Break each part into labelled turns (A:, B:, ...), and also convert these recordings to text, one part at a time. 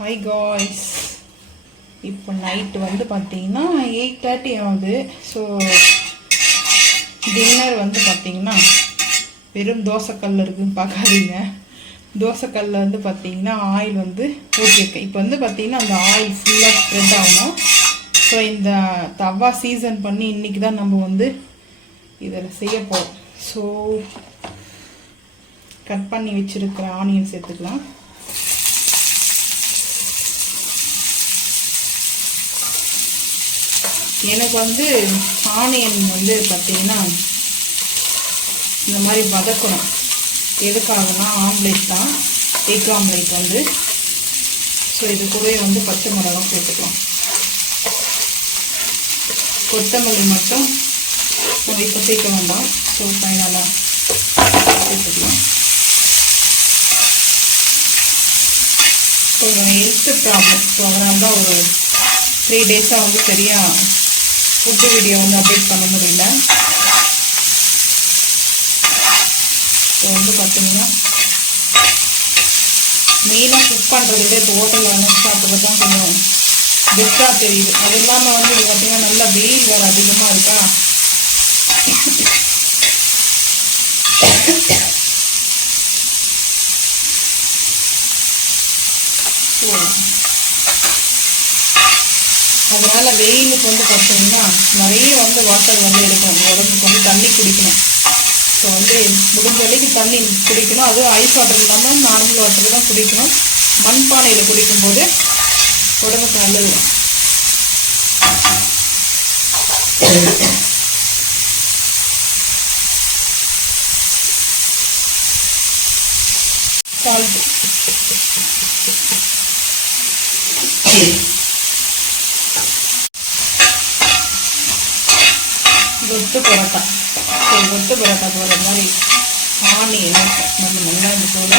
A: Hi guys இப்போ night வந்து பார்த்தீங்கன்னா எயிட் தேர்ட்டி ஆகுது. ஸோ டின்னர் வந்து பார்த்தீங்கன்னா வெறும் தோசைக்கல் இருக்குன்னு பார்க்காதீங்க. தோசைக்கல்ல வந்து பார்த்தீங்கன்னா ஆயில் வந்து ஊற்றிருக்கு இப்போ வந்து பார்த்தீங்கன்னா அந்த ஆயில் ஃபுல்லாக ஸ்ப்ரெட் ஆகணும். ஸோ இந்த தவா சீசன் பண்ணி இன்றைக்கி தான் நம்ம வந்து இதில் செய்ய போகிறோம் ஸோ கட் பண்ணி வச்சுருக்கிற ஆனியன் சேர்த்துக்கலாம் எனக்கு வந்து ஆனியன் வந்து பார்த்திங்கன்னா இந்த மாதிரி வதக்கணும். எதுக்காகனா ஆம்லேட் தான். எக் ஆம்லேட் வந்து. ஸோ இது கூடவே வந்து பச்சை மிளகா சேர்த்துக்கலாம். கொத்தமல்லி மட்டும் நம்ம இப்போ சேர்க்க வேண்டாம். ஸோ ஃபைனலாக சேர்த்துக்கலாம். ஸோ ஹெல்த்து ப்ராப்ளம் ஸோ அதனால தான் ஒரு த்ரீ டேஸாக வந்து சரியாக ஃபுட்டு வீடியோ வந்து அப்டேட் பண்ண முடியல. ஸோ வந்து பார்த்தீங்கன்னா மெயினாக குக் பண்ணுறது விட இப்போ ஹோட்டலில் வந்து சாப்பிட்றது தான் கொஞ்சம் பெஸ்ட்டாக தெரியுது. அது இல்லாமல் வந்து இது பார்த்தீங்கன்னா நல்லா வெயில் வேறு அதிகமாக இருக்கா? ஸோ அதனால் வெயிலுக்கு வந்து பார்த்தீங்கன்னா நிறைய வந்து வாட்டர் வந்து எடுக்கணும் உடம்புக்கு வந்து தண்ணி குடிக்கணும். ஸோ வந்து முடிஞ்ச வரைக்கும் தண்ணி குடிக்கணும். அதுவும் ஐஸ் வாட்டர் இல்லாமல் நார்மல் வாட்டர் தான் குடிக்கணும். மண்பானையில் குடிக்கும்போது உடம்புக்கு நல்லது சால்ட் கொத்து பரோட்டா ஸோ கொத்து பரோட்டா போடுற மாதிரி ஆனியன் நம்ம நல்லா இது போல்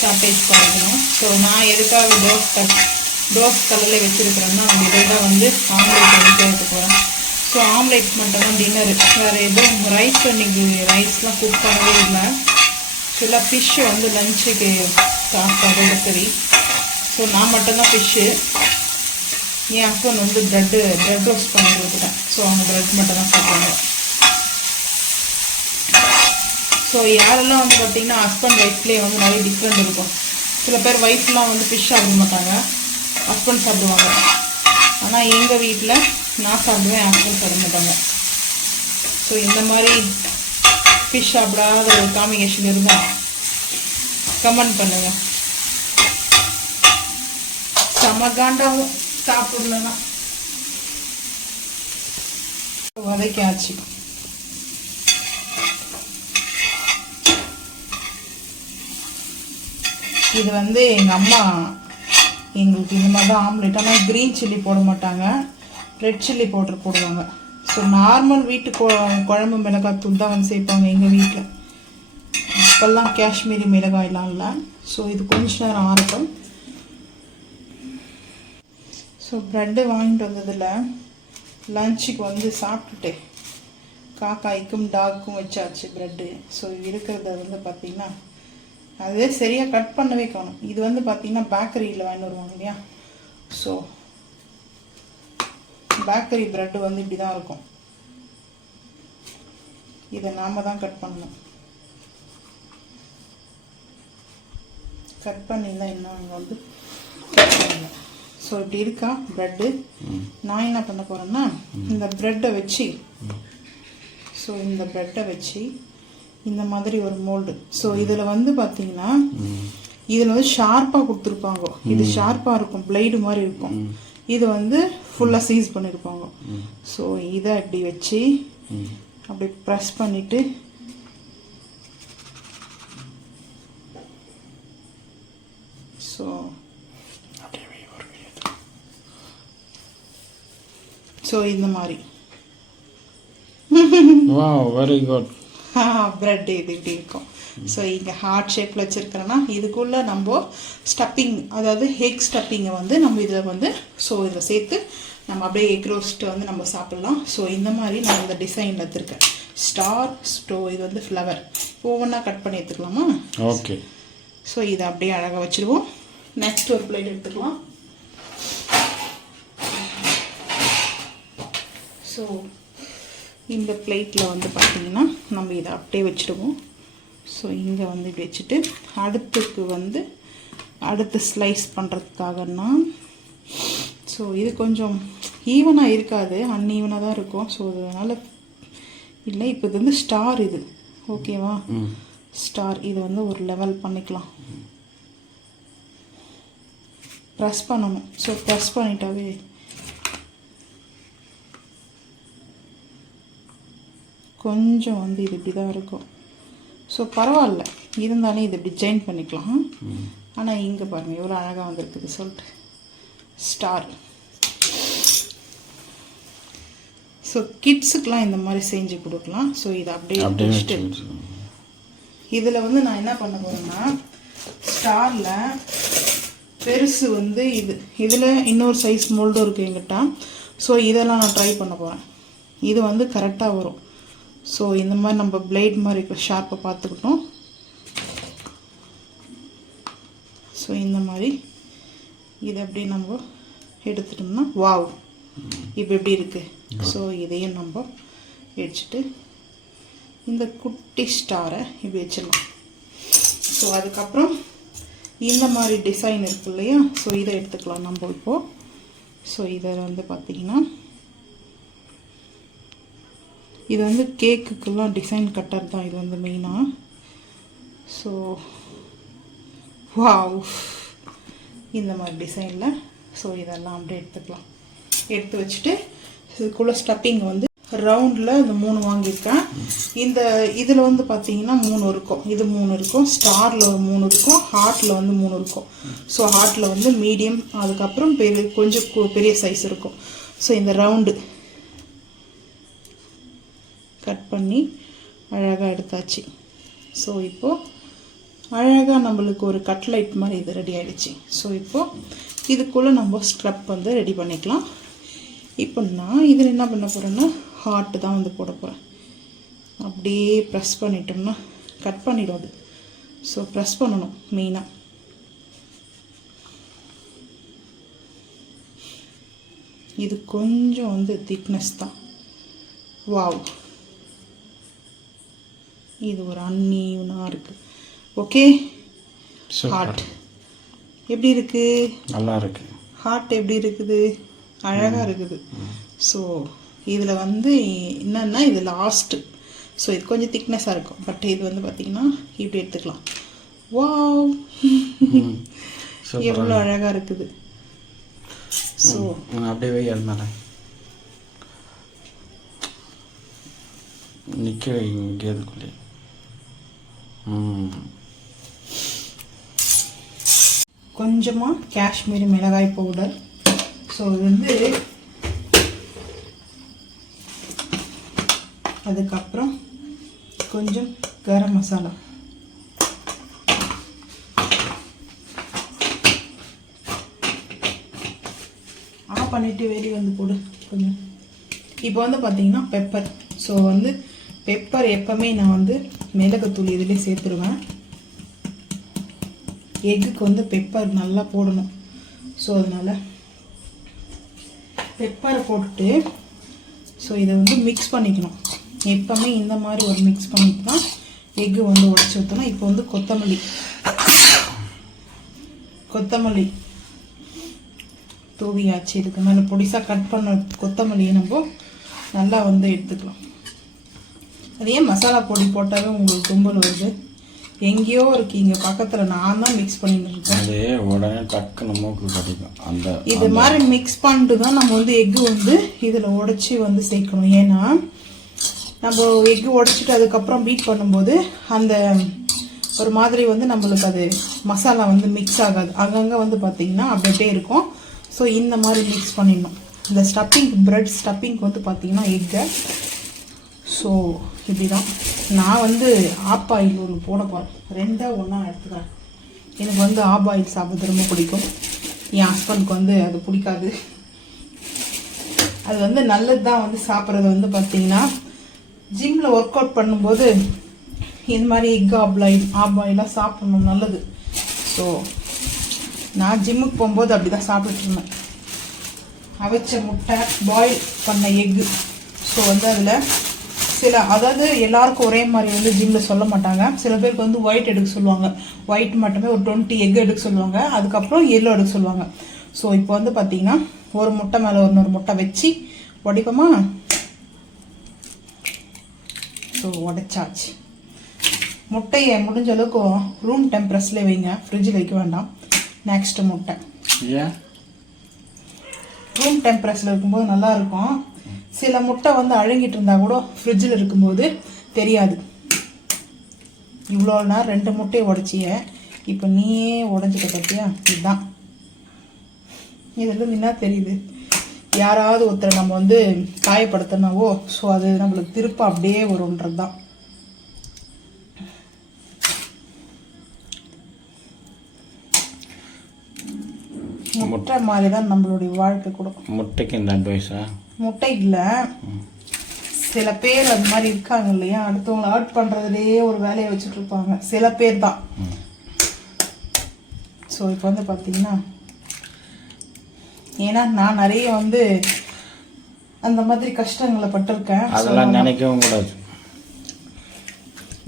A: சாட்டேஜ் பண்ணிக்கணும் ஸோ நான் எதுக்காக டோஸ் கட் டோஸ் கல்லில் வச்சுருக்கிறேன்னா அந்த இதில் வந்து ஆம்லேட் வந்து எடுத்து போகிறேன் ஸோ ஆம்லேட் மட்டும் தான் டின்னர் வேறு எதுவும் ரைஸ் இன்னைக்கு ரைஸ்லாம் குக் பண்ணவே இல்லை. ஃபுல்லாக ஃபிஷ்ஷு வந்து லஞ்சுக்கு சாப்பாடு சரி. ஸோ நான் மட்டும்தான் ஃபிஷ்ஷு என் ஹஸ்பண்ட் வந்து ப்ரெட்டு ப்ரெட் ரோஸ்ட் பண்ணி கொடுத்துட்டேன் ஸோ அவங்க ப்ரெட் மட்டும் தான் சாப்பிடுவாங்க. ஸோ யாரெல்லாம் வந்து பார்த்திங்கன்னா ஹஸ்பண்ட் ஒய்ஃப்லேயே வந்து நிறைய டிஃப்ரெண்ட் இருக்கும். சில பேர் ஒய்ஃப்லாம் வந்து ஃபிஷ் சாப்பிட மாட்டாங்க. ஹஸ்பண்ட் சாப்பிடுவாங்க. ஆனால் எங்கள் வீட்டில் நான் சாப்பிடுவேன் ஹஸ்பண்ட் சாப்பிட மாட்டாங்க. ஸோ இந்த மாதிரி ஃபிஷ் சாப்பிடாத ஒரு காம்பினேஷன் இருந்தால் கமெண்ட் பண்ணுங்கள் செம காண்டாகும் சாப்பிடலன்னா. வதக்கியாச்சு இது வந்து எங்கள் அம்மா எங்களுக்கு இந்த மாதிரி தான் ஆம்லேட் ஆனால் க்ரீன் சில்லி போட மாட்டாங்க. ரெட் சில்லி பவுடர் போடுவாங்க. ஸோ நார்மல் வீட்டு குழம்பு மிளகாய் தூள் தான் வந்து சேர்ப்பாங்க எங்கள் வீட்டில் இப்போல்லாம் காஷ்மீரி மிளகாயெலாம் இல்லை. ஸோ இது கொஞ்ச நேரம் ஆறட்டும். ஸோ ப்ரெட்டு வாங்கிட்டு வந்ததில் லஞ்சுக்கு வந்து சாப்பிட்டுட்டு காக்காய்க்கும் டாக்கும் வச்சாச்சு ப்ரெட்டு ஸோ இருக்கிறத வந்து பார்த்திங்கன்னா அதே சரியாக கட் பண்ணவே காணும். இது வந்து பார்த்திங்கன்னா பேக்கரியில் வாங்கிட்டு வருவாங்க இல்லையா? ஸோ பேக்கரி ப்ரெட்டு வந்து இப்படி தான் இருக்கும். இதை நாம் தான் கட் பண்ணணும். கட் பண்ணியிருந்தால் இன்னும் அங்கே வந்து ஸோ இப்படி இருக்கா? ப்ரெட்டு நான் என்ன பண்ண போகிறேன்னா இந்த ப்ரெட்டை வச்சு ஸோ இந்த ப்ரெட்டை வச்சு இந்த மாதிரி ஒரு மோல்டு ஸோ இதில் வந்து பார்த்தீங்கன்னா இதில் வந்து ஷார்ப்பாக கொடுத்துருப்பாங்க. இது ஷார்ப்பாக இருக்கும் பிளேடு மாதிரி இருக்கும். இது வந்து ஃபுல்லாக சீஸ் பண்ணியிருப்பாங்க ஸோ இதை இப்படி வச்சு அப்படி ப்ரெஸ் பண்ணிவிட்டு ஸோ ஸோ இந்த மாதிரி.
B: Very good.
A: ப்ரெட் இது இப்படி இருக்கும். ஸோ இங்கே ஹார்ட் ஷேப்பில் வச்சுருக்கிறேன்னா இதுக்குள்ளே நம்ம ஸ்டப்பிங் அதாவது ஹெக் ஸ்டப்பிங்கை வந்து நம்ம இதில் வந்து ஸோ இதில் சேர்த்து நம்ம அப்படியே எக் ரோஸ்ட்டை வந்து நம்ம சாப்பிட்லாம். ஸோ இந்த மாதிரி நான் இந்த டிசைன் எடுத்திருக்கேன் ஸ்டார் ஸ்டோ இது வந்து ஃப்ளவர் ஒவ்வொன்றா கட் பண்ணி எடுத்துக்கலாமா?
B: Okay.
A: ஸோ இதை அப்படியே அழகாக வச்சுருவோம். நெக்ஸ்ட் ஒரு பிளேட் எடுத்துக்கலாம். ஸோ இந்த பிளேட்டில் வந்து பார்த்தீங்கன்னா நம்ம இதை அப்படியே வச்சுடுவோம். ஸோ இங்கே வந்து இப்படி வச்சுட்டு அடுத்துக்கு வந்து அடுத்து ஸ்லைஸ் பண்ணுறதுக்காகன்னா ஸோ இது கொஞ்சம் ஈவனாக இருக்காது. அன்ஈவனாக தான் இருக்கும். ஸோ அதனால் இல்லை இப்போ இது வந்து ஸ்டார் இது. ஓகேவா ஸ்டார் இது வந்து ஒரு லெவல் பண்ணிக்கலாம். ப்ரெஸ் பண்ணணும். ஸோ ப்ரெஸ் பண்ணிட்டாவே கொஞ்சம் வந்து இது இப்படி தான் இருக்கும். ஸோ பரவாயில்ல. இருந்தாலும் இது இப்படி ஜாயின் பண்ணிக்கலாம். ஆனால் இங்கே பாருங்கள் எவ்வளோ அழகாக வந்திருக்குது சொல்லிட்டு. ஸ்டார் ஸோ கிட்ஸுக்கெலாம் இந்த மாதிரி செஞ்சு கொடுக்கலாம். ஸோ இதை அப்படியே வச்சுட்டு
B: வச்சு
A: இதில் வந்து நான் என்ன பண்ண போகிறேன்னா ஸ்டாரில் பெருசு வந்து இது. இதில் இன்னொரு சைஸ் மோல்டும் இருக்குது எங்கிட்ட. ஸோ இதெல்லாம் நான் ட்ரை பண்ண போகிறேன் இது வந்து கரெக்டாக வரும். ஸோ இந்த மாதிரி நம்ம பிளேட் மாதிரி இருக்க ஷார்ப்பை பார்த்துக்கிட்டோம். ஸோ இந்த மாதிரி இதை அப்படியே நம்ம எடுத்துட்டோம்னா வாவ் இப்போ எப்படி இருக்குது ஸோ இதையும் நம்ம எடுத்துட்டு இந்த குட்டி ஸ்டாரை இப்படி வச்சிடலாம். ஸோ அதுக்கப்புறம் இந்த மாதிரி டிசைன் இருக்கு இல்லையா? ஸோ இதை எடுத்துக்கலாம். நம்ம இப்போது ஸோ இதை வந்து பார்த்திங்கன்னா இது வந்து கேக்குக்கெல்லாம் டிசைன் கட்டர் தான். இது வந்து மெயினாக ஸோ வாவ் இந்த மாதிரி டிசைனில் ஸோ இதெல்லாம் அப்படியே எடுத்துக்கலாம். எடுத்து வச்சுட்டு இதுக்குள்ளே ஸ்டப்பிங் வந்து ரவுண்டில் இந்த மூணு வாங்கியிருக்கேன். இந்த இதில் வந்து பார்த்தீங்கன்னா மூணு இருக்கும். இது மூணு இருக்கும். ஸ்டாரில் ஒரு மூணு இருக்கும். ஹார்ட்டில் வந்து மூணு இருக்கும். ஸோ ஹார்ட்டில் வந்து மீடியம் அதுக்கப்புறம் பெரிய கொஞ்சம் கு- பெரிய சைஸ் இருக்கும். ஸோ இந்த ரவுண்டு கட் பண்ணி அழகாக எடுத்தாச்சு. ஸோ இப்போது அழகாக நம்மளுக்கு ஒரு கட்லைட் மாதிரி இது ரெடி ஆகிடுச்சு ஸோ இப்போது இதுக்குள்ளே நம்ம ஸ்க்ரப் வந்து ரெடி பண்ணிக்கலாம். இப்போ நான் இதில் என்ன பண்ண போகிறேன்னா ஹார்ட்டு தான் வந்து போட போகிறேன் அப்படியே ப்ரெஸ் பண்ணிட்டோம்னா கட் பண்ணிடும் அது. ஸோ ப்ரெஸ் பண்ணணும் மெயினாக இது கொஞ்சம் வந்து திக்னஸ் தான். வாவ் இது ஒரு அன்னீவனாக இருக்குது ஓகே ஹார்ட் எப்படி இருக்கு?
B: நல்லா இருக்கு.
A: ஹார்ட் எப்படி இருக்குது? அழகாக இருக்குது. ஸோ இதில் வந்து என்னன்னா இது லாஸ்ட்டு ஸோ இது கொஞ்சம் திக்னஸாக இருக்கும். பட் இது வந்து பார்த்திங்கன்னா இப்படி எடுத்துக்கலாம். வாவ்
B: சூப்பர்
A: எவ்வளோ அழகாக இருக்குது. ஸோ
B: அப்படியே வை அது மேலே. நிற்க வை இங்கே அதுக்குள்ளே ம்
A: கொஞ்சமாக காஷ்மீரி மிளகாய் பவுடர் ஸோ இது வந்து அதுக்கப்புறம் கொஞ்சம் கரம் மசாலா. ஆஃப் பண்ணிவிட்டு வெளியே வந்து போடு கொஞ்சம். இப்போ வந்து பார்த்தீங்கன்னா பெப்பர் ஸோ வந்து பெப்பர் எப்போவுமே நான் வந்து மிளகுத்தூள் இதிலே சேர்த்துருவேன். எக்குக்கு வந்து பெப்பர் நல்லா போடணும். ஸோ அதனால் பெப்பரை போட்டுட்டு ஸோ இதை வந்து மிக்ஸ் பண்ணிக்கணும். எப்போவுமே இந்த மாதிரி ஒரு மிக்ஸ் பண்ணிட்டு தான் எக்கு வந்து உடச்சி ஊற்றணும் இப்போ வந்து கொத்தமல்லி. கொத்தமல்லி தூவியாச்சு. இதுக்கு மேலே பொடிசாக கட் பண்ண கொத்தமல்லியை நம்ம நல்லா வந்து எடுத்துக்கலாம். அது மசாலா பொடி போட்டாவே உங்களுக்கு கும்பல் வருது. எங்கேயோ இருக்கீங்க பக்கத்தில் நான் தான் மிக்ஸ் பண்ணிட்டு இருக்கேன்.
B: அது உடனே டக்குன்னு மூக்கு கடிக்கும். அந்த
A: இது மாதிரி மிக்ஸ் பண்ணிட்டு தான் நம்ம வந்து எக்கு வந்து இதில் உடைச்சி வந்து சேர்க்கணும். ஏன்னா நம்ம எக்கு உடைச்சிட்டு அதுக்கப்புறம் பீட் பண்ணும்போது அந்த ஒரு மாதிரி வந்து நம்மளுக்கு அது மசாலா வந்து மிக்ஸ் ஆகாது. அங்கங்கே வந்து பார்த்திங்கன்னா அப்படி அப்படியே இருக்கும். ஸோ இந்த மாதிரி மிக்ஸ் பண்ணிடணும். இந்த ஸ்டப்பிங் பிரெட் ஸ்டப்பிங்க்கு வந்து பார்த்திங்கன்னா எக்கை ஸோ இப்படி தான் நான் வந்து ஆப் ஆயில் ஒன்று போட போகிறேன் ரெண்டாக ஒன்றா எடுத்துக்கிறேன். எனக்கு வந்து ஆப் ஆயில் சாப்பிட்றது ரொம்ப பிடிக்கும். என் ஹஸ்பண்டுக்கு வந்து அது பிடிக்காது. அது வந்து நல்லது தான் வந்து சாப்பிட்றது வந்து பார்த்திங்கன்னா ஜிம்மில் ஒர்க் அவுட் பண்ணும்போது இந்த மாதிரி எக் ஆப்லாயில் ஆப் ஆயிலாக சாப்பிட்ணும் நல்லது. ஸோ நான் ஜிம்முக்கு போகும்போது அப்படி தான் சாப்பிட்டுருந்தேன் இருந்தேன். அவிச்ச முட்டை பாயில் பண்ண எக்கு ஸோ வந்து அதில் சில அதாவது எல்லாருக்கும் ஒரே மாதிரி வந்து ஜிம்மில் சொல்ல மாட்டாங்க. சில பேருக்கு வந்து ஒயிட் எடுக்க சொல்லுவாங்க. ஒயிட் மட்டுமே ஒரு டுவெண்ட்டி எக் எடுக்க சொல்லுவாங்க. அதுக்கப்புறம் எல்லோ எடுக்க சொல்லுவாங்க. ஸோ இப்போ வந்து பார்த்தீங்கன்னா ஒரு முட்டை மேலே இன்னொரு முட்டை வச்சு உடைப்போமா ஸோ உடைச்சாச்சு. முட்டையை முடிஞ்ச அளவுக்கு ரூம் டெம்பரஸ்லேயே வைங்க. ஃப்ரிட்ஜில் வைக்க வேண்டாம். நெக்ஸ்ட் முட்டை. ரூம் டெம்பரேச்சரில் இருக்கும்போது நல்லா இருக்கும். சில முட்டை வந்து அழுங்கிட்டு இருந்தா கூட ஃப்ரிட்ஜில் இருக்கும்போது தெரியாது. இவ்வளோ நேரம் ரெண்டு முட்டையை உடைச்சிய இப்போ நீயே உடைஞ்சிட்ட பார்த்தியா இதுதான். இதில் என்ன தெரியுது. யாராவது ஒருத்தரை நம்ம வந்து காயப்படுத்தினாவோ ஸோ அது நம்மளுக்கு திருப்ப அப்படியே வரும்ன்றது தான் முட்டை மாதிரி தான் நம்மளுடைய வாழ்க்கை கூட.
B: முட்டைக்கு இந்த அட்வைஸா
A: முட்டை இல்லை. சில பேர் அந்த மாதிரி இருக்காங்க இல்லையா? அடுத்தவங்களை ஹர்ட் பண்ணுறதுலேயே ஒரு வேலையை வச்சுட்டு இருப்பாங்க. சில பேர் தான். ஸோ இப்போ வந்து பார்த்தீங்கன்னா ஏன்னா நான் நிறைய வந்து அந்த மாதிரி கஷ்டங்களை பட்டிருக்கேன்.
B: அதெல்லாம் நினைக்கவும் கூடாது.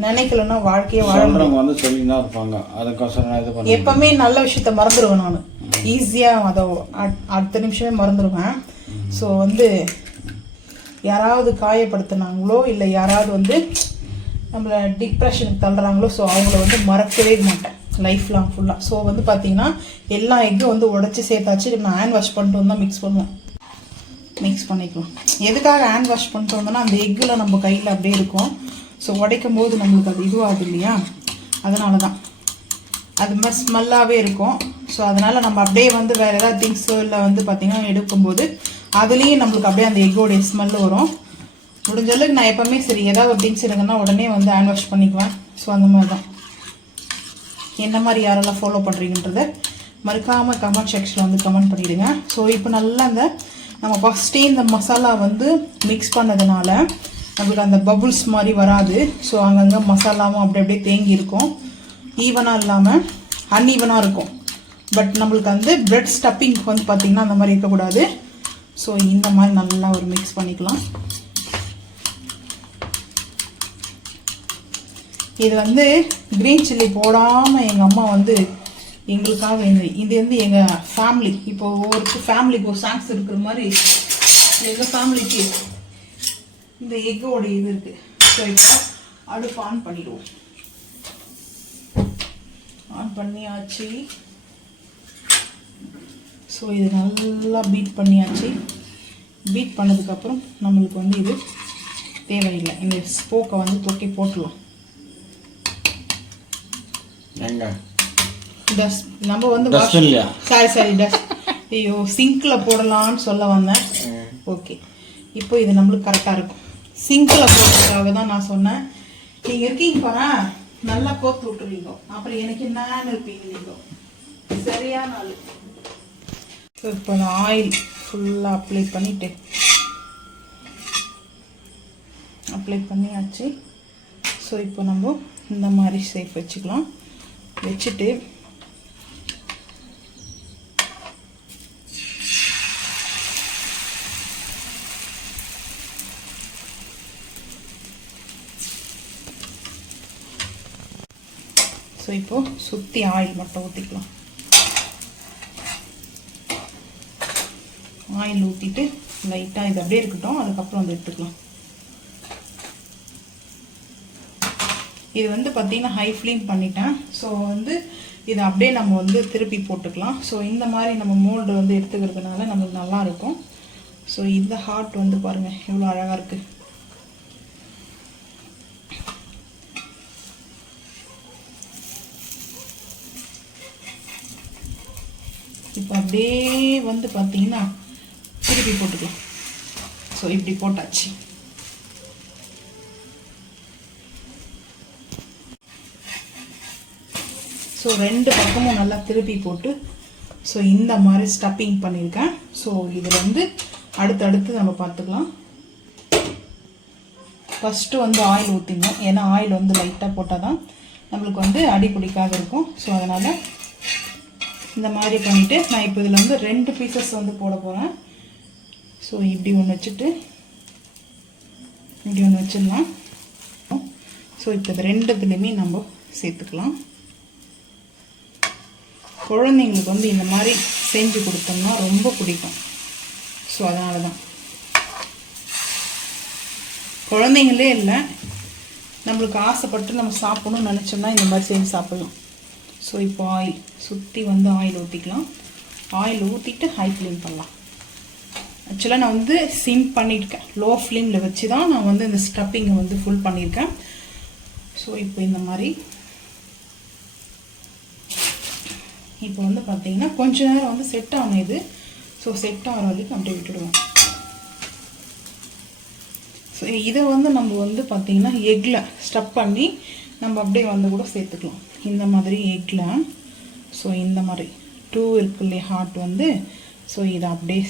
A: நினைக்கலன்னா வாழ்க்கையே வாழ
B: சொல்றவங்க வந்து சொல்லி தான் இருப்பாங்க. அதுக்கோசரம் நான் இது பண்ண
A: எப்பவுமே நல்ல விஷயத்த மறந்துடுவேன் நான். ஈஸியாக அதை அட்- அடுத்த நிமிஷமே மறந்துடுவேன் ஸோ வந்து யாராவது காயப்படுத்துனாங்களோ இல்லை யாராவது வந்து நம்மளை டிப்ரெஷனுக்கு தள்ளுறாங்களோ ஸோ அவங்கள வந்து மறக்கவே மாட்டேன் லைஃப் லாங் ஃபுல்லாக ஸோ வந்து பார்த்தீங்கன்னா எல்லா எக்கும் வந்து உடச்சி சேர்த்தாச்சு. நம்ம ஹேண்ட் வாஷ் பண்ணிட்டு வந்தால் மிக்ஸ் பண்ணுவோம். மிக்ஸ் பண்ணிக்கலாம் எதுக்காக ஹேண்ட் வாஷ் பண்ணிட்டு வந்தோம்னா அந்த எக்கில் நம்ம கையில் அப்படியே இருக்கும். ஸோ உடைக்கும் போது நம்மளுக்கு அது இதுவாகுது இல்லையா? அதனால தான் அது மாதிரி ஸ்மெல்லாகவே இருக்கும். ஸோ அதனால் நம்ம அப்படியே வந்து வேறு ஏதாவது திங்ஸோ இல்லை வந்து பார்த்திங்கன்னா எடுக்கும்போது அதுலேயும் நம்மளுக்கு அப்படியே அந்த எக்கோடைய ஸ்மெல் வரும். முடிஞ்ச அளவுக்கு நான் எப்போவுமே சரி ஏதாவது அப்படின்னு திங்ஸ் உடனே வந்து ஹேண்ட் வாஷ் பண்ணிக்குவேன். ஸோ அந்த மாதிரி தான் என்ன மாதிரி யாரெல்லாம் ஃபாலோ பண்ணுறீங்கன்றத மறக்காமல் கமெண்ட் செக்ஷனில் வந்து கமெண்ட் பண்ணிவிடுங்க ஸோ இப்போ நல்லா அந்த நம்ம ஃபஸ்ட்டே இந்த மசாலா வந்து மிக்ஸ் பண்ணதுனால நம்மளுக்கு அந்த பபுள்ஸ் மாதிரி வராது. ஸோ அங்கங்கே மசாலாவும் அப்படி அப்படியே தேங்கி இருக்கும். ஈவனாக இல்லாமல் அன்ஈவனாக இருக்கும். பட் நம்மளுக்கு வந்து பிரெட் ஸ்டப்பிங் வந்து பார்த்திங்கன்னா அந்த மாதிரி இருக்கக்கூடாது. ஸோ இந்த மாதிரி நல்லா ஒரு மிக்ஸ் பண்ணிக்கலாம். இது வந்து கிரீன் சில்லி போடாமல் எங்கள் அம்மா வந்து எங்களுக்காக இந்த இது வந்து எங்கள் ஃபேமிலி இப்போ ஒவ்வொரு ஃபேமிலிக்கு ஒரு சாங்ஸ் இருக்கிற மாதிரி எங்கள் ஃபேமிலிக்கு இந்த எக்கோட இது இருக்குது ஸோ இப்போ அடுப்பு ஆன் பண்ணிடுவோம். ஆன் பண்ணியாச்சு. ஸோ இது நல்லா பீட் பண்ணியாச்சு. பீட் பண்ணதுக்கப்புறம் நம்மளுக்கு வந்து இது தேவையில்லை. இந்த ஸ்போக்கை வந்து தொக்கி போட்டுடலாம் டஸ்ட் நம்ம வந்து சாரி சாரி டஸ்ட் ஐயோ சிங்கில் போடலாம்னு சொல்ல வந்தேன். ஓகே இப்போ இது நம்மளுக்கு கரெக்டாக இருக்கும். சிங்கில் போடுறதுக்காக தான் நான் சொன்னேன். நீங்கள் இருக்கீங்க பாரா. நல்லா கோத்து விட்டுருவீங்க அப்புறம் எனக்கு என்னன்னு இருப்பீங்க நீங்கள் சரியான ஆளு. இப்போ அந்த ஆயில் ஃபுல்லாக அப்ளை பண்ணிவிட்டு அப்ளை பண்ணியாச்சு. ஸோ இப்போ நம்ம இந்த மாதிரி சேஃப் வச்சுக்கலாம். வச்சுட்டு ஸோ இப்போது சுற்றி ஆயில் மட்டும் ஊற்றிக்கலாம் ஆயில் ஊற்றிட்டு லைட்டாக இது அப்படியே இருக்கட்டும். அதுக்கப்புறம் வந்து எடுத்துக்கலாம். இது வந்து பார்த்தீங்கன்னா ஹை ஃப்ளேம் பண்ணிட்டேன். ஸோ வந்து இதை அப்படியே நம்ம வந்து திருப்பி போட்டுக்கலாம். ஸோ இந்த மாதிரி நம்ம மோல்டு வந்து எடுத்துக்கிறதுனால நம்மளுக்கு நல்லா இருக்கும். ஸோ இந்த ஹார்ட் வந்து பாருங்கள் எவ்வளோ அழகாக இருக்குது இப்போ அப்படியே வந்து பார்த்தீங்கன்னா திருப்பி போட்டுக்கலாம் ஸோ இப்படி போட்டாச்சு. ஸோ ரெண்டு பக்கமும் நல்லா திருப்பி போட்டு ஸோ இந்த மாதிரி ஸ்டப்பிங் பண்ணியிருக்கேன் ஸோ இதில் வந்து அடுத்தடுத்து நம்ம பார்த்துக்கலாம். ஃபஸ்ட்டு வந்து ஆயில் ஊற்றிடணும் ஏன்னா ஆயில் வந்து லைட்டாக போட்டால் தான் நம்மளுக்கு வந்து அடி பிடிக்காத இருக்கும். ஸோ அதனால் இந்த மாதிரி பண்ணிவிட்டு நான் இப்போ இதில் வந்து ரெண்டு பீசஸ் வந்து போட போகிறேன் ஸோ இப்படி ஒன்று வச்சுட்டு இப்படி ஒன்று வச்சிடலாம். ஸோ இப்போ இது ரெண்டுத்துலேயுமே நம்ம சேர்த்துக்கலாம். குழந்தைங்களுக்கு வந்து இந்த மாதிரி செஞ்சு கொடுத்தோம்னா ரொம்ப பிடிக்கும். ஸோ அதனால தான் குழந்தைங்களே இல்லை நம்மளுக்கு ஆசைப்பட்டு நம்ம சாப்பிடணும்னு நினச்சோம்னா இந்த மாதிரி செஞ்சு சாப்பிடலாம். ஸோ இப்போ ஆயில் சுற்றி வந்து ஆயில் ஊற்றிக்கலாம் ஆயில் ஊற்றிட்டு ஹை ஃப்ளேம் பண்ணலாம். ஆக்சுவலாக நான் வந்து சிம் பண்ணியிருக்கேன். லோ ஃப்ளேமில் வச்சு தான் நான் வந்து இந்த ஸ்டப்பிங்கை வந்து ஃபுல் பண்ணியிருக்கேன். ஸோ இப்போ இந்த மாதிரி. இப்போ வந்து பார்த்தீங்கன்னா கொஞ்ச நேரம் வந்து செட் ஆகணும் இது. ஸோ செட் ஆகிற வரைக்கும் அப்படியே விட்டுடுவோம். ஸோ இதை வந்து நம்ம வந்து பார்த்திங்கன்னா எக்கில் ஸ்டப் பண்ணி நம்ம அப்படியே வந்து கூட சேர்த்துக்கலாம். இந்த மாதிரி எக்கில் ஸோ இந்த மாதிரி. டூ இருக்கு இல்லையா ஹார்ட் வந்து. ஸோ இதை அப்படியே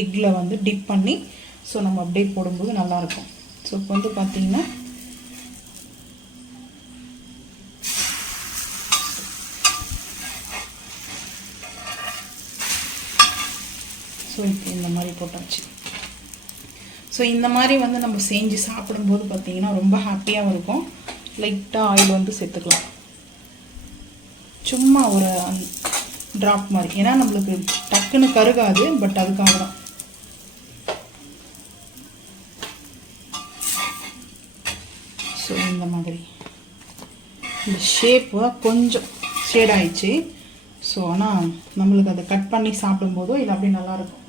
A: எக்கில் வந்து டிப் பண்ணி ஸோ நம்ம அப்படியே போடும்போது நல்லாயிருக்கும். ஸோ இப்போ வந்து பார்த்திங்கன்னா ஸோ இப்போ இந்த மாதிரி போட்டாச்சு. ஸோ இந்த மாதிரி வந்து நம்ம செஞ்சு சாப்பிடும்போது பார்த்தீங்கன்னா ரொம்ப ஹாப்பியாகவும் இருக்கும். லைட்டாக ஆயில் வந்து சேர்த்துக்கலாம். சும்மா ஒரு ட்ராப் மாதிரி. ஏன்னா நம்மளுக்கு டக்குன்னு கருகாது பட் அதுக்காக தான். ஸோ இந்த மாதிரி. இந்த ஷேப்பு கொஞ்சம் ஷேட் ஆயிடுச்சு. ஸோ ஆனால் நம்மளுக்கு அதை கட் பண்ணி சாப்பிடும்போதோ இது அப்படியே நல்லாயிருக்கும்.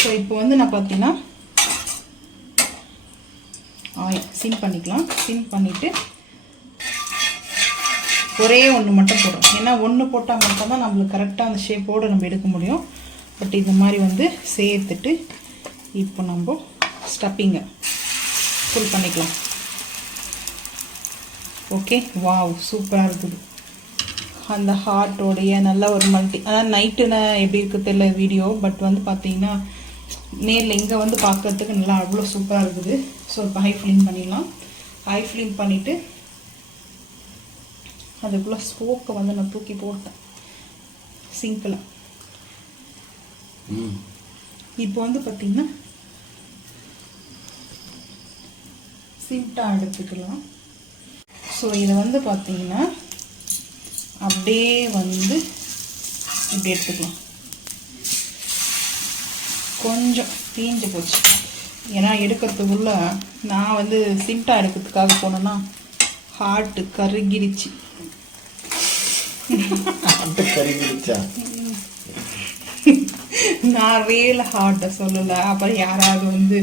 A: ஸோ இப்போ வந்து நான் பார்த்தீங்கன்னா ஆயில் சிம் பண்ணிக்கலாம். சிம் பண்ணிவிட்டு ஒரே ஒன்று மட்டும் போடுறோம் ஏன்னா ஒன்று போட்டால் மட்டும்தான் நம்மளுக்கு கரெக்டாக அந்த ஷேப்போடு நம்ம எடுக்க முடியும். பட் இந்த மாதிரி வந்து சேர்த்துட்டு இப்போ நம்ம ஸ்டப்பிங்கை ஃபுல் பண்ணிக்கலாம். ஓகே வாவ் சூப்பராக இருக்குது. அந்த ஹார்ட்டோடைய நல்ல ஒரு மல்டி அதாவது நைட்டுன்னு எப்படி இருக்குது தெரியல வீடியோ பட் வந்து பார்த்தீங்கன்னா நேரில் இங்கே வந்து பார்க்கறதுக்கு நல்லா அவ்வளோ சூப்பராக இருக்குது. ஸோ இப்போ ஹை ஃப்ளீம் பண்ணிடலாம். ஹை ஃபிலிம் பண்ணிவிட்டு அதுக்குள்ளே ஸ்மோக்கை வந்து நான் தூக்கி போட்டேன். சிங்கில் இப்போ வந்து பார்த்தீங்கன்னா சிம்டாக எடுத்துக்கலாம். ஸோ இதை வந்து பார்த்தீங்கன்னா அப்படியே வந்து இப்படி எடுத்துக்கலாம். கொஞ்சம் தீஞ்சு போச்சு. ஏன்னா எடுக்கிறதுக்குள்ள நான் வந்து சிம்டா எடுக்கிறதுக்காக போனேன்னா ஹார்ட்டு
B: பிடிச்சா
A: நான் ரியல் ஹார்ட்டை சொல்லலை. அப்புறம் யாராவது வந்து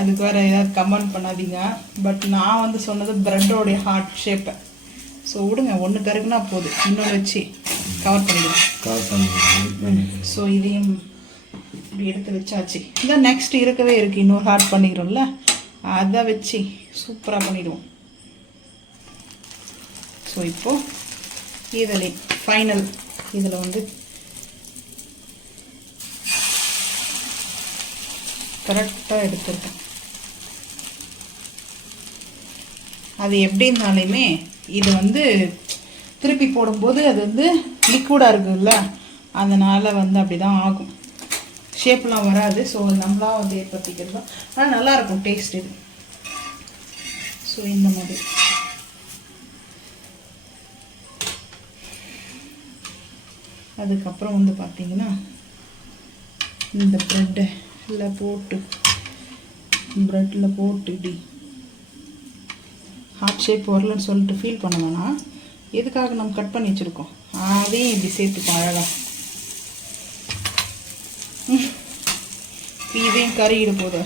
A: அதுக்கு வேற ஏதாவது கமெண்ட் பண்ணாதீங்க. பட் நான் வந்து சொன்னது பிரெட்டோடைய ஹார்ட் ஷேப்பை ஸோ விடுங்க. ஒன்று கருக்குனா போதும் இன்னொன்று வச்சு கவர் பண்ணிடுங்க.
B: கால் பண்ணி
A: ஸோ இதையும் இப்படி எடுத்து வச்சாச்சு. இதான் நெக்ஸ்ட் இருக்கவே இருக்குது இன்னொரு ஹார்ட் பண்ணிக்கிறோம்ல அதை வச்சு சூப்பராக பண்ணிடுவோம். ஸோ இப்போது இதில் ஃபைனல் இதில் வந்து கரெக்டாக எடுத்துருக்கேன். அது எப்படி இருந்தாலுமே இது வந்து திருப்பி போடும்போது அது வந்து லிக்விடாக இருக்குல்ல அதனால் வந்து அப்படி தான் ஆகும் ஷேப்லாம் வராது ஸோ நம்மளா வந்து ஏற்படுத்திக்கிறது தான் ஆனால் நல்லாயிருக்கும் டேஸ்ட் இது. ஸோ இந்த மாதிரி. அதுக்கப்புறம் வந்து பார்த்தீங்கன்னா இந்த ப்ரெட்டை இல்லை போட்டு ப்ரெட்டில் போட்டு இப்படி ஹார்ட் ஷேப் வரலன்னு சொல்லிட்டு ஃபீல் பண்ண வேணாம். எதுக்காக நம்ம கட் பண்ணி வச்சுருக்கோம்? அதையும் இப்படி சேர்த்துப்போம் அழகாக இதையும் கறியிட போத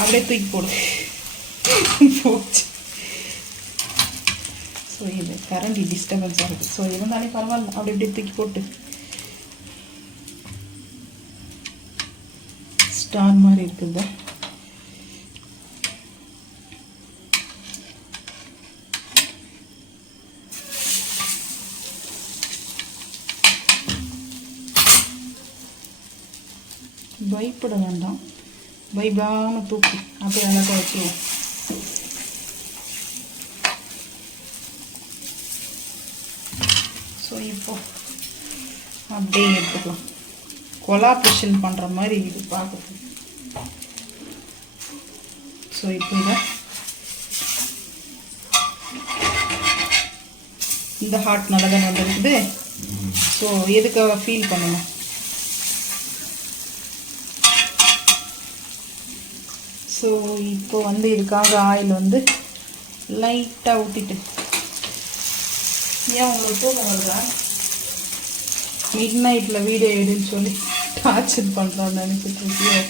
A: அப்படியே தூக்கி போடு. போச்சு. ஸோ இது கரண்டி டிஸ்டர்பன்ஸாக இருக்குது ஸோ இருந்தாலே பரவாயில்ல. அப்படி இப்படி தூக்கி போட்டு. ஸ்டார் மாதிரி இருக்குது பயப்பட வேண்டாம். பயப்படாமல் தூக்கி. அப்படியே அழகாக வச்சுருவோம். ஸோ இப்போ அப்படியே எடுத்துக்கலாம். கொலாப்ரேஷன் பண்ணுற மாதிரி இது பார்க்குறது ஸோ இப்போ இதை இந்த ஹார்ட் நல்லா தான் வந்துருக்குது? ஸோ எதுக்காக ஃபீல் பண்ணணும் ஸோ இப்போ வந்து இதுக்காக ஆயில் வந்து லைட்டாக ஊற்றிட்டு ஏன் உங்களுக்கு தூக்கம் வருதா? மிட் நைட்டில் வீடியோ எடுன்னு சொல்லி டார்ச்சர் பண்ணுறோன்னு நினைச்சிட்டு இருக்கியோ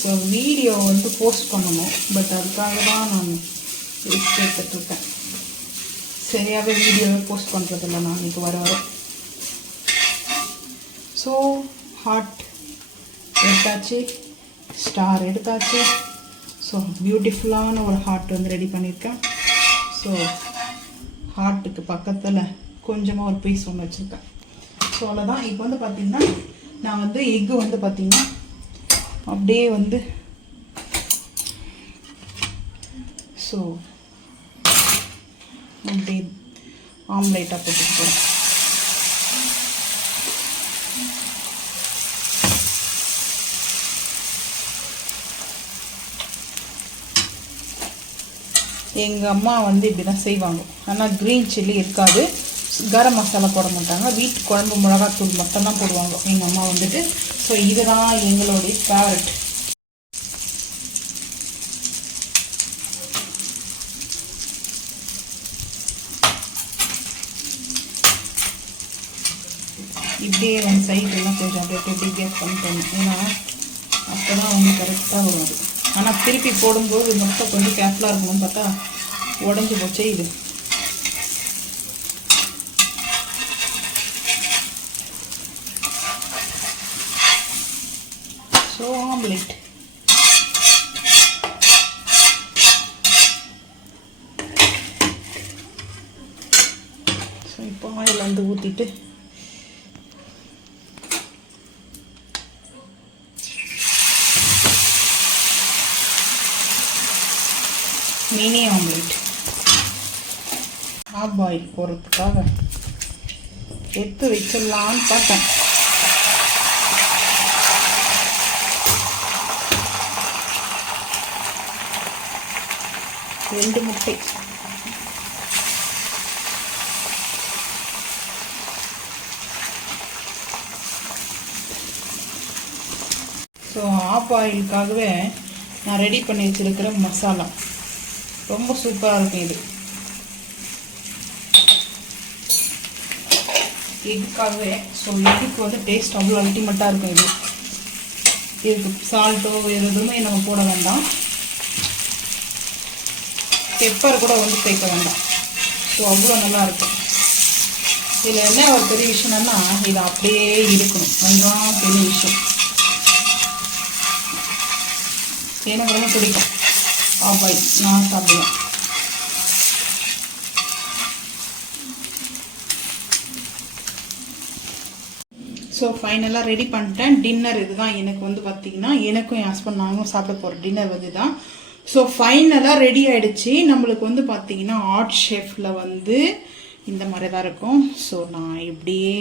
A: ஸோ வீடியோ வந்து போஸ்ட் பண்ணணும். பட் அதுக்காக தான் நான் ரிஸ்க் எடுத்துட்ருக்கேன் சரியாகவே வீடியோவே போஸ்ட் பண்ணுறதில்ல நான் இன்னைக்கு வர வர. ஸோ ஹார்ட் எடுத்தாச்சு. ஸ்டார் எடுத்தாச்சு. ஸோ பியூட்டிஃபுல்லான ஒரு ஹார்ட் வந்து ரெடி பண்ணியிருக்கேன். ஸோ ஹார்ட்டுக்கு பக்கத்தில் கொஞ்சமாக ஒரு பீஸ் ஒன்று வச்சுருக்கேன். ஸோ அவ்வளோதான் இப்போ வந்து பார்த்திங்கன்னா நான் வந்து எக்கு வந்து பார்த்திங்கன்னா அப்படியே வந்து ஸோ அப்படியே ஆம்லேட்டாக போட்டு போகிறேன் எங்கள் அம்மா வந்து இப்படி தான் செய்வாங்க. ஆனால் க்ரீன் சில்லி இருக்காது. கரம் மசாலா போட மாட்டாங்க. வீட்டு குழம்பு மிளகாத்தூள் மட்டும்தான் போடுவாங்க. எங்கள் அம்மா வந்துட்டு. ஸோ இதுதான் எங்களுடைய ஃபேவரட் இப்படியே வந்து சைட்லாம் கொஞ்சம் அப்படியே அப்படியே கேஸ் பண்ணிட்டோம் ஏன்னா அப்போ தான் வந்து கரெக்டாக வரும் ஆனால் திருப்பி போடும்போது மொத்தம் கொஞ்சம் கேர்ஃபுல்லாக இருக்கணும்னு பார்த்தா உடஞ்சி போச்சே. இது ஸோ ஸோ இப்போ ஆயில் வந்து ஊற்றிட்டு மினி ஆம்லேட். ஆப் பாயில் போகிறதுக்காக எடுத்து வச்சிடலான்னு பார்த்தேன். ரெண்டு முட்டை. ஸோ ஆஃப் ஆயிலுக்காகவே நான் ரெடி பண்ணி வச்சுருக்கிற மசாலா. ரொம்ப சூப்பராக இருக்கும் இது. எக்குக்காகவே ஸோ எக்குக்கு வந்து டேஸ்ட் அவ்வளோ அல்டிமேட்டாக இருக்கும் இது. இதுக்கு சால்ட்டோ வேறு எதுவுமே நம்ம போட வேண்டாம். பெப்பர் கூட வந்து சேர்க்க வேண்டாம். ஸோ அவ்வளோ நல்லா இருக்கும். இதில் என்ன ஒரு பெரிய விஷயம்னா இது அப்படியே இருக்கணும். அதுதான் பெரிய விஷயம். எனக்கு ரொம்ப பிடிக்கும். ஆப்பாய் நான் சாப்பிடுவேன். ஸோ ஃபைனலாக ரெடி பண்ணிட்டேன். டின்னர் இதுதான். எனக்கு வந்து பார்த்திங்கன்னா எனக்கும் என் ஹஸ்பண்ட் நாங்களும் சாப்பிட போகிற டின்னர் வந்து தான் ஸோ ஃபைனலாக ரெடி ஆகிடுச்சு நம்மளுக்கு வந்து பார்த்தீங்கன்னா ஆர்ட் ஷேஃபில் வந்து இந்த மாதிரி தான் இருக்கும். ஸோ நான் இப்படியே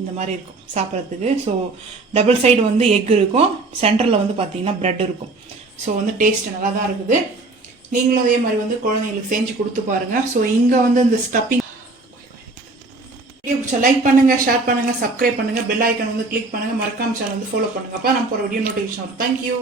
A: இந்த மாதிரி இருக்கும் சாப்பிட்றதுக்கு. ஸோ டபுள் சைடு வந்து எக் இருக்கும். சென்டரில் வந்து பார்த்தீங்கன்னா ப்ரெட் இருக்கும். ஸோ வந்து டேஸ்ட் நல்லா தான் இருக்குது. நீங்களும் அதே மாதிரி வந்து குழந்தைங்களுக்கு செஞ்சு கொடுத்து பாருங்கள் ஸோ இங்கே வந்து இந்த ஸ்டப்பிங் லைக் பண்ணுங்க ஷேர் பண்ணுங்க சப்ஸ்கிரைப் பண்ணுங்க பெல் ஐக்கன் வந்து கிளிக் பண்ணுங்க மறக்காம சேனல் வந்து ஃபாலோ பண்ணுங்க. அப்போ நம்ம ஒரு வீடியோ நோட்டிஃபிகேஷன் வரும். தேங்க்யூ